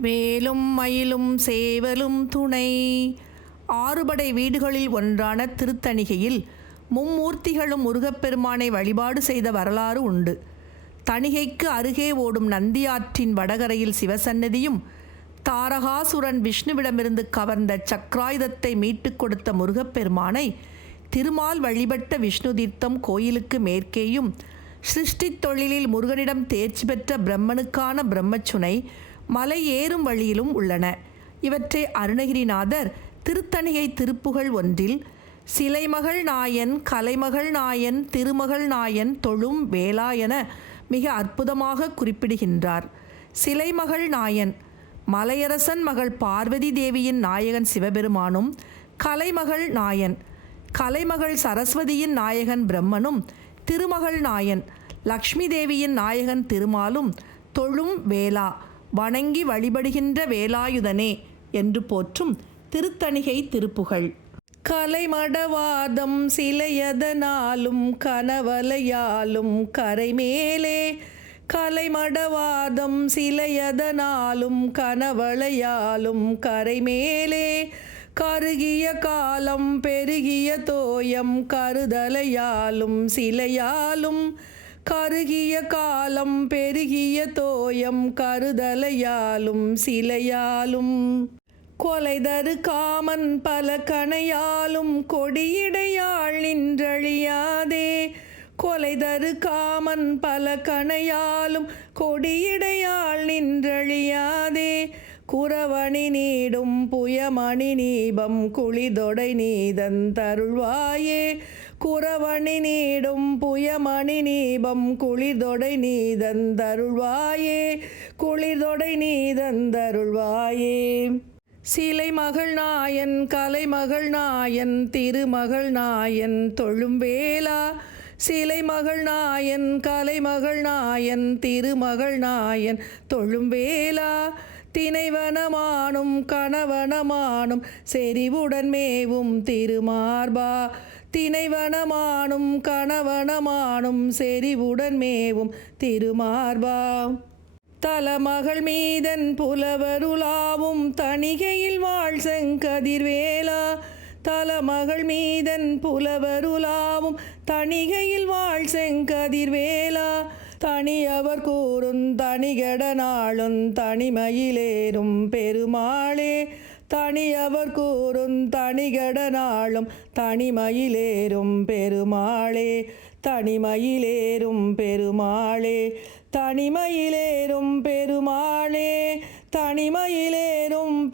வேலும் மயிலும் சேவலும் துணை. ஆறுபடை வீடுகளில் ஒன்றான திருத்தணிகையில் மும்மூர்த்திகளும் முருகப்பெருமானை வழிபாடு செய்த வரலாறு உண்டு. தணிகைக்கு அருகே ஓடும் நந்தியாற்றின் வடகரையில் சிவசன்னதியும், தாரகாசுரன் விஷ்ணுவிடமிருந்து கவர்ந்த சக்ராயுதத்தை மீட்டுக் கொடுத்த முருகப்பெருமானை திருமால் வழிபட்ட விஷ்ணு தீர்த்தம் கோயிலுக்கு மேற்கேயும், சிருஷ்டி தொழிலில் முருகனிடம் தேர்ச்சி பெற்ற பிரம்மனுக்கான பிரம்மச்சுனை மலை ஏறும் வழியிலும் உள்ளன. இவற்றை அருணகிரிநாதர் திருத்தணிகை திருப்புகழ் ஒன்றில் சிலைமகள் நாயன், கலைமகள் நாயன், திருமகள் நாயன், தொழும் வேளா என மிக அற்புதமாக குறிப்பிடுகின்றார். சிலைமகள் நாயன் மலையரசன் மகள் பார்வதி தேவியின் நாயகன் சிவபெருமானும், கலைமகள் நாயன் கலைமகள் சரஸ்வதியின் நாயகன் பிரம்மனும், திருமகள் நாயன் லக்ஷ்மி தேவியின் நாயகன் திருமாலும், தொழும் வேளா வணங்கி வழிபடுகின்ற வேலாயுதனே என்று போற்றும் திருத்தணிகை திருப்புகழ். கலைமடவாதம் சிலையதனாலும் கனவலையாலும் கரைமேலே, கலைமடவாதம் சிலையதனாலும் கனவளையாலும் கரைமேலே, கருகிய காலம் பெருகிய தோயம் கருதலையாலும் சிலையாலும், கருகிய காலம் பெருகிய தோயம் கருதலையாலும் சிலையாலும், கொலைதரு காமன் பல கணையாலும் கொடியிடையாள் நின்றழியாதே, கொலைதரு காமன் பல கணையாலும் கொடியிடையாள் நின்றழியாதே, குறவணி நீடும் புயமணி நீபம் குளிதொடை நீதன் தருள்வாயே, குறவணி நீடும் புயமணி நீபம் குளிர்தொடை நீதன் தருள்வாயே, குளிர்தொடை நீதன் தருள்வாயே. சிலைமகள் நாயன் கலைமகள் நாயன் திருமகள் நாயன் தொழும் வேளா, சிலைமகள் நாயன் கலைமகள் நாயன் திருமகள் நாயன் தொழும் வேளா, தினைவனமானும் கணவனமானும் செறிவுடன் மேவும் திருமார்பா, தினைவனமானும் கணவனமானும் செறிவுடன் மேவும் திருமார்பா, தலமகள் மீதன் புலவருளாவும் தணிகையில் வாழ் செங்கதிர்வேலா, தலமகள் மீதன் புலவருளாவும் தணிகையில் வாழ் செங்கதிர்வேலா, தனியவர் கூறும் தனிகட நாளும் தனிமயிலேறும் பெருமாளே, தனியவர் கூறும் தனிகட நாளும் தனிமயிலேறும் பெருமாளே, தனிமயிலேறும் பெருமாளே, தனிமயிலேறும் பெருமாளே, தனிமயிலேறும்